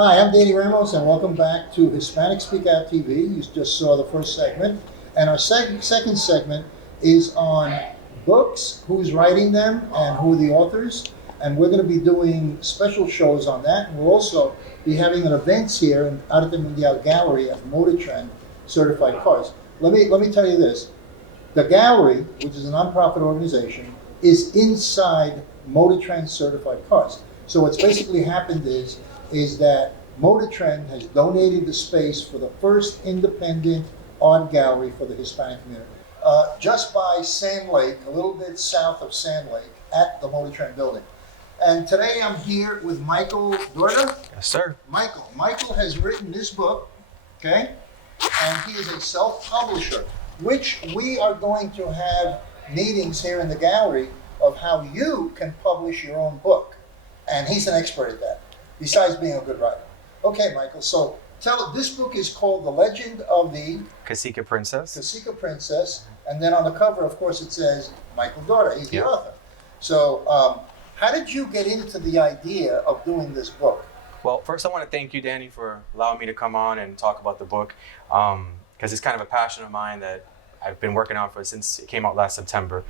Hi, I'm Danny Ramos, and welcome back to Hispanic Speak Out TV. You just saw the first segment, and our second segment is on books, who's writing them, and who are the authors. And we're going to be doing special shows on that. And we'll also be having an events here in Arte Mundial Gallery at Motor Trend Certified Cars. Let me tell you this: the gallery, which is a nonprofit organization, is inside Motor Trend Certified Cars. So what's basically happened is that Motor Trend has donated the space for the first independent art gallery for the Hispanic community. Just by Sand Lake, a little bit south of Sand Lake, at the Motor Trend building. And today I'm here with Michael Dorta. Yes, sir. Michael has written this book, okay? And he is a self-publisher, which we are going to have meetings here in the gallery of how you can publish your own book. And he's an expert at that, besides being a good writer. Okay, Michael, so this book is called The Legend of the Cacique Princess. Cacique Princess, and then on the cover, of course, it says Michael Dorta. He's the Yeah. author. So how did you get into the idea of doing this book? Well, first I want to thank you, Danny, for allowing me to come on and talk about the book, because it's kind of a passion of mine that I've been working on since it came out last September.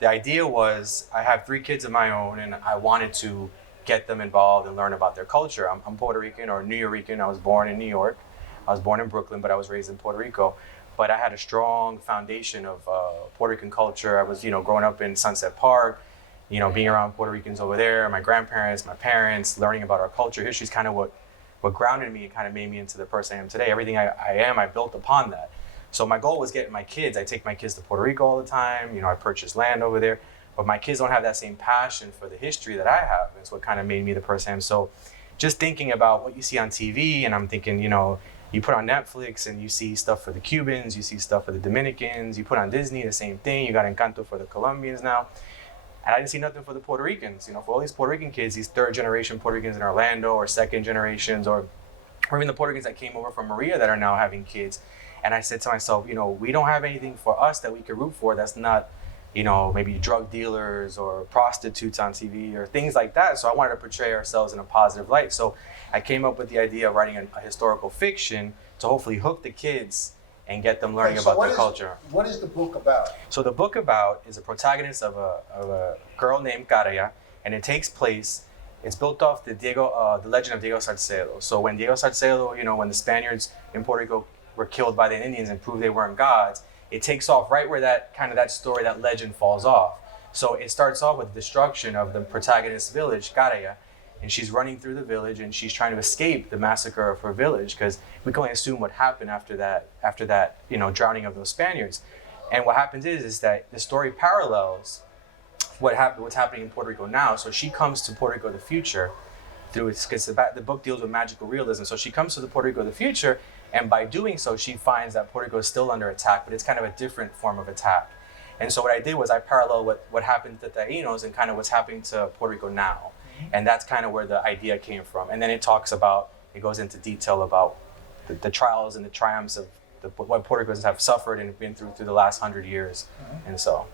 The idea was I have 3 kids of my own, and I wanted to get them involved and learn about their culture. I'm Puerto Rican or New Yorican. I was born in New York. I was born in Brooklyn, but I was raised in Puerto Rico. But I had a strong foundation of Puerto Rican culture. I was, growing up in Sunset Park, being around Puerto Ricans over there, my grandparents, my parents, learning about our culture. History is kind of what grounded me and kind of made me into the person I am today. Everything I am, I built upon that. So my goal was getting my kids. I take my kids to Puerto Rico all the time. I purchase land over there. But my kids don't have that same passion for the history that I have. It's what kind of made me the person I am. So just thinking about what you see on TV, and I'm thinking, you put on Netflix and you see stuff for the Cubans, you see stuff for the Dominicans, you put on Disney, the same thing. You got Encanto for the Colombians now. And I didn't see nothing for the Puerto Ricans. For all these Puerto Rican kids, these 3rd generation Puerto Ricans in Orlando or 2nd generations, or even the Puerto Ricans that came over from Maria that are now having kids. And I said to myself, we don't have anything for us that we could root for that's not, maybe drug dealers or prostitutes on TV or things like that. So I wanted to portray ourselves in a positive light. So I came up with the idea of writing a historical fiction to hopefully hook the kids and get them learning about their culture. What is the book about? So the book about is a protagonist of a girl named Caraya, and it takes place. It's built off the legend of Diego Salcedo. So when Diego Salcedo, when the Spaniards in Puerto Rico were killed by the Indians and proved they weren't gods, it takes off right where that story, that legend falls off. So it starts off with the destruction of the protagonist's village, Caraya, and she's running through the village and she's trying to escape the massacre of her village, because we can only assume what happened after that drowning of those Spaniards. And what happens is that the story parallels what's happening in Puerto Rico now. So she comes to Puerto Rico of the future because the book deals with magical realism. So she comes to the Puerto Rico of the future, and by doing so, she finds that Puerto Rico is still under attack, but it's kind of a different form of attack. And so what I did was I paralleled what happened to the Taínos and kind of what's happening to Puerto Rico now. And that's kind of where the idea came from. And then it goes into detail about the trials and the triumphs of what Puerto Ricans have suffered and been through the last 100 years. Mm-hmm. And so.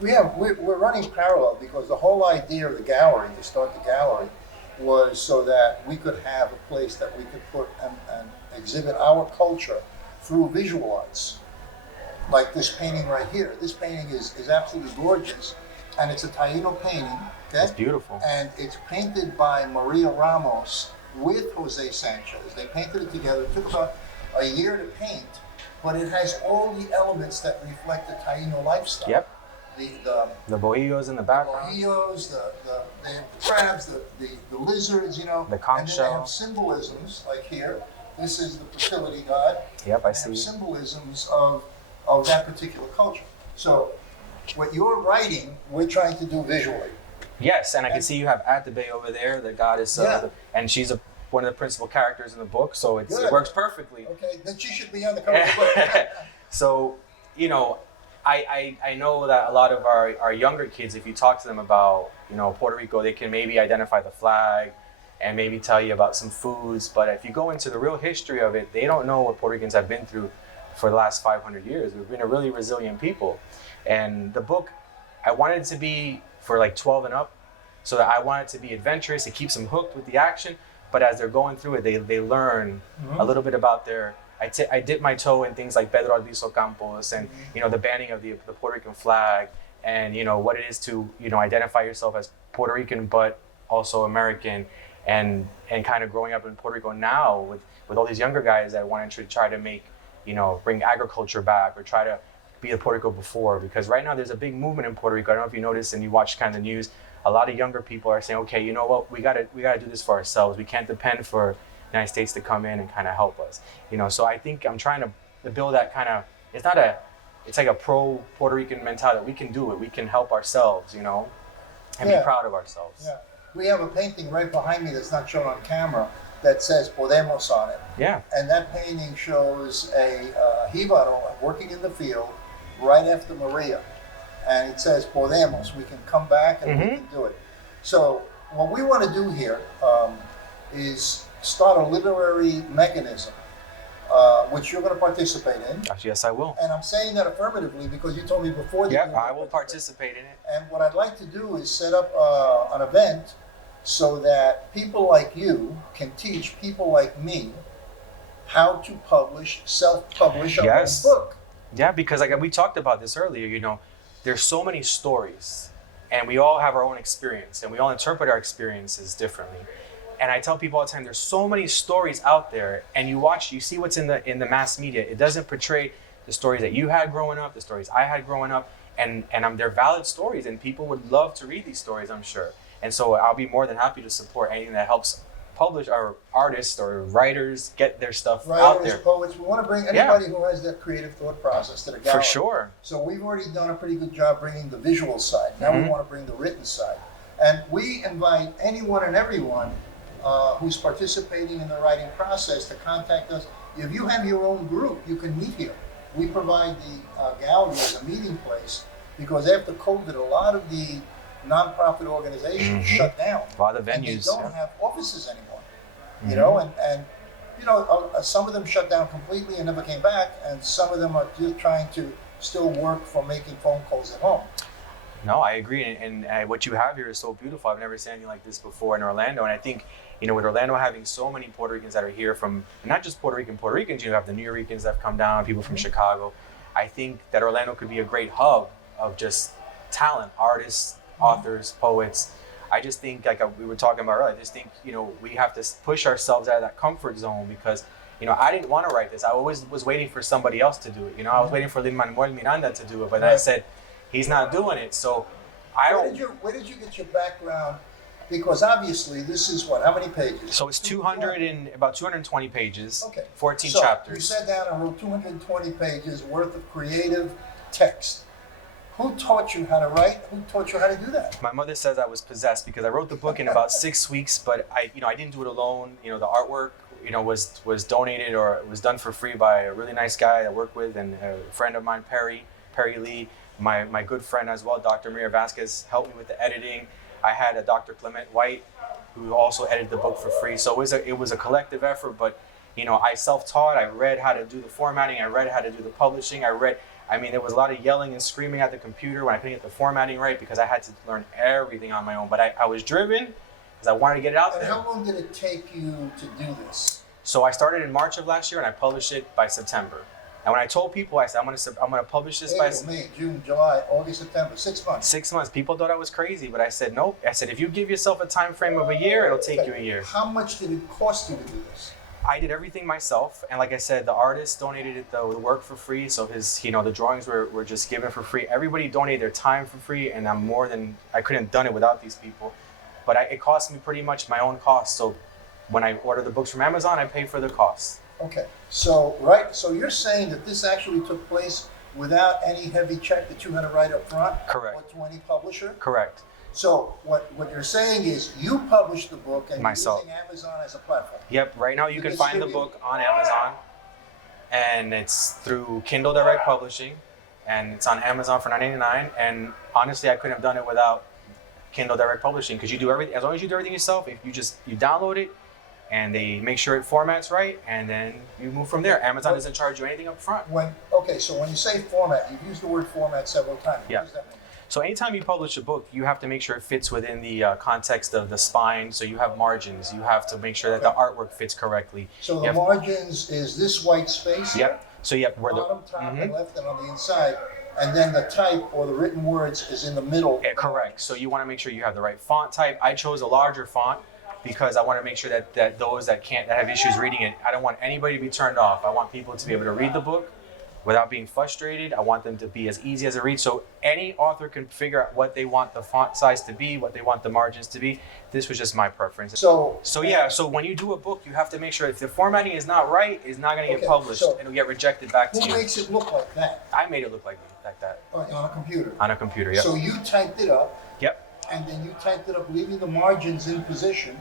We're running parallel because the whole idea of the gallery, to start the gallery, was so that we could have a place that we could put and exhibit our culture through visual arts. Like this painting right here. This painting is absolutely gorgeous, and it's a Taino painting. Okay? It's beautiful. And it's painted by Maria Ramos with Jose Sanchez. They painted it together. It took about a year to paint, but it has all the elements that reflect the Taino lifestyle. Yep. The bohíos in the background. Bohíos, they have the crabs, the lizards, The conch shell. And then they have symbolisms, like here. This is the fertility god. Yep, I see. Have symbolisms of that particular culture. So what you're writing, we're trying to do visually. Yes, and I can see you have At the Bay over there, the goddess, and she's one of the principal characters in the book, so it works perfectly. Okay, then she should be on the cover of the book. So, I know that a lot of our younger kids, if you talk to them about, Puerto Rico, they can maybe identify the flag and maybe tell you about some foods, but if you go into the real history of it, they don't know what Puerto Ricans have been through for the last 500 years. We've been a really resilient people. And the book, I wanted it to be for like 12 and up, so that I wanted it to be adventurous. It keeps them hooked with the action, but as they're going through it, they learn a little bit about their. I dip my toe in things like Pedro Albizu Campos and the banning of the Puerto Rican flag, and what it is to identify yourself as Puerto Rican but also American, and kind of growing up in Puerto Rico now with all these younger guys that want to try to make bring agriculture back or try to be a Puerto Rico before, because right now there's a big movement in Puerto Rico. I don't know if you noticed and you watch kind of the news. A lot of younger people are saying, okay, you know what, we gotta do this for ourselves. We can't depend for the United States to come in and kind of help us. So I think I'm trying to build that kind of. It's like a pro Puerto Rican mentality that we can do it. We can help ourselves, and be proud of ourselves. Yeah, we have a painting right behind me that's not shown on camera that says Podemos on it. Yeah. And that painting shows a Jíbaro working in the field right after Maria. And it says Podemos, we can come back and we can do it. So what we want to do here is start a literary mechanism, which you're going to participate in. Yes, I will. And I'm saying that affirmatively because you told me before that. Yeah, I will participate in it. And what I'd like to do is set up an event so that people like you can teach people like me how to self-publish a book. Yeah, because we talked about this earlier, there's so many stories and we all have our own experience and we all interpret our experiences differently. And I tell people all the time, there's so many stories out there, and you see what's in the mass media. It doesn't portray the stories that you had growing up, the stories I had growing up, and they're valid stories, and people would love to read these stories, I'm sure. And so I'll be more than happy to support anything that helps publish our artists or writers get their stuff out there. Poets, we want to bring anybody who has that creative thought process to the gallery. For sure. So we've already done a pretty good job bringing the visual side. Now we want to bring the written side. And we invite anyone and everyone who's participating in the writing process to contact us. If you have your own group, you can meet here. We provide the gallery as a meeting place because after COVID, a lot of the nonprofit organizations shut down. A lot of venues. And they don't have offices anymore. And some of them shut down completely and never came back, and some of them are just trying to still work from making phone calls at home. No, I agree, and what you have here is so beautiful. I've never seen anything like this before in Orlando, and I think, with Orlando having so many Puerto Ricans that are here from, not just Puerto Ricans, you have the New Yorkers that have come down, people from Chicago. I think that Orlando could be a great hub of just talent, artists, authors, poets. I just think, like we were talking about earlier, I just think, we have to push ourselves out of that comfort zone because, I didn't want to write this. I always was waiting for somebody else to do it. I was waiting for Lin-Manuel Miranda to do it, but I said, he's not doing it, so I don't. Where did you get your background? Because obviously this is how many pages? So it's about 220 pages, okay. 14 so chapters. You sat down and wrote 220 pages worth of creative text. Who taught you how to write? Who taught you how to do that? My mother says I was possessed because I wrote the book in about 6 weeks, but I didn't do it alone. The artwork, was donated or it was done for free by a really nice guy I work with and a friend of mine, Perry Lee. My good friend as well, Dr. Maria Vasquez, helped me with the editing. I had a Dr. Clement White who also edited the book for free. So it was a collective effort, but I self-taught. I read how to do the formatting. I read how to do the publishing. There was a lot of yelling and screaming at the computer when I couldn't get the formatting right because I had to learn everything on my own. But I was driven because I wanted to get it out there. And how long did it take you to do this? So I started in March of last year and I published it by September. And when I told people, I said, I'm gonna publish this by May, June, July, August, September, 6 months. 6 months. People thought I was crazy, but I said, nope. I said, if you give yourself a time frame of a year, it'll take you a year. How much did it cost you to do this? I did everything myself. And like I said, the artist donated the work for free. So the drawings were just given for free. Everybody donated their time for free. And I couldn't have done it without these people. But it cost me pretty much my own cost. So when I order the books from Amazon, I pay for the cost. Okay, so you're saying that this actually took place without any heavy check that you had to write up front? Correct. Or to any publisher? Correct. So what you're saying is you published the book and myself. You're using Amazon as a platform? Yep, right now you can find the book on Amazon, and it's through Kindle Direct Publishing, and it's on Amazon for $9.99, and honestly I couldn't have done it without Kindle Direct Publishing because you do everything, as long as you do everything yourself, if you download it, and they make sure it formats right, and then you move from there. Amazon doesn't charge you anything up front. So when you say format, you've used the word format several times. Yeah. What does that mean? So anytime you publish a book, you have to make sure it fits within the context of the spine. So you have margins. You have to make sure that the artwork fits correctly. So the margins is this white space here? Yep. So yep, where the bottom, top, and left, and on the inside. And then the type or the written words is in the middle. Yeah, correct. So you want to make sure you have the right font type. I chose a larger font because I want to make sure that those that have issues reading it, I don't want anybody to be turned off. I want people to be able to read the book without being frustrated. I want them to be as easy as it reads. So any author can figure out what they want the font size to be, what they want the margins to be. This was just my preference. So when you do a book, you have to make sure if the formatting is not right, it's not going to get published. So it'll get rejected back to you. Who makes it look like that? I made it look like that. On a computer? On a computer, yep. So you typed it up. Yep. And then you typed it up, leaving the margins in position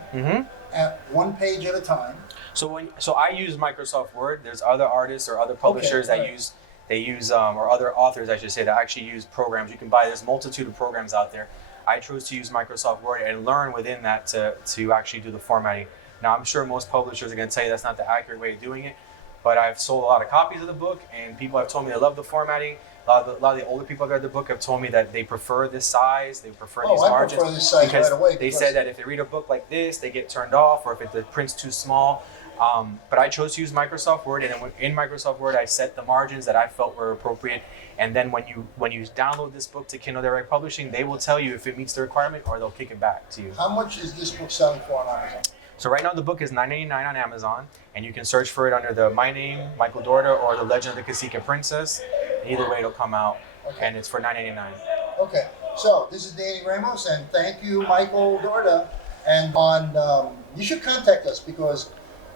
at one page at a time. So I use Microsoft Word. There's other artists or other publishers that use or other authors, I should say, that actually use programs. You can buy this multitude of programs out there. I chose to use Microsoft Word and learn within that to actually do the formatting. Now, I'm sure most publishers are going to tell you that's not the accurate way of doing it, but I've sold a lot of copies of the book, and people have told me they love the formatting. A lot of the older people that read the book have told me that they prefer this size, they prefer these margins. I prefer this size because right away. They said that if they read a book like this, they get turned off, or if the print's too small. But I chose to use Microsoft Word, and then in Microsoft Word, I set the margins that I felt were appropriate. And then when you download this book to Kindle Direct Publishing, they will tell you if it meets the requirement, or they'll kick it back to you. How much is this book selling for on Amazon? So right now the book is $9.99 on Amazon, and you can search for it under my name, Michael Dorta, or The Legend of the Cacique Princess. Either way, it'll come out, and it's for $9.99. Okay, so this is Danny Ramos, and thank you, Michael Dorta. And you should contact us because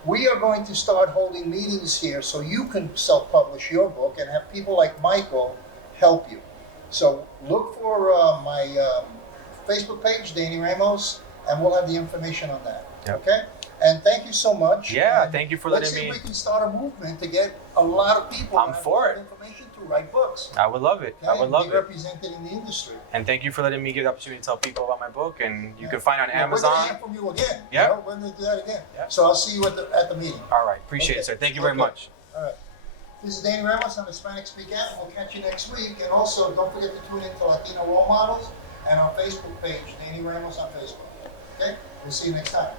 we are going to start holding meetings here so you can self-publish your book and have people like Michael help you. So look for my Facebook page, Danny Ramos, and we'll have the information on that. Yep. Okay? And thank you so much. Yeah, and thank you for letting me. Let's see if we can start a movement to get a lot of people I'm for it. information to write books. I would love it. Okay? I would love be it. represented in the industry. And thank you for letting me get the opportunity to tell people about my book. And you can find it on We're Amazon. going to hear from you again. Yeah. You know, we're going to do that again. Yeah. So I'll see you at the meeting. All right. Appreciate it, sir. Thank you very much. All right. This is Danny Ramos. I'm Hispanic Speak Out. We'll catch you next week. And also, don't forget to tune in to Latino Role Models and our Facebook page, Danny Ramos on Facebook. Okay? We'll see you next time.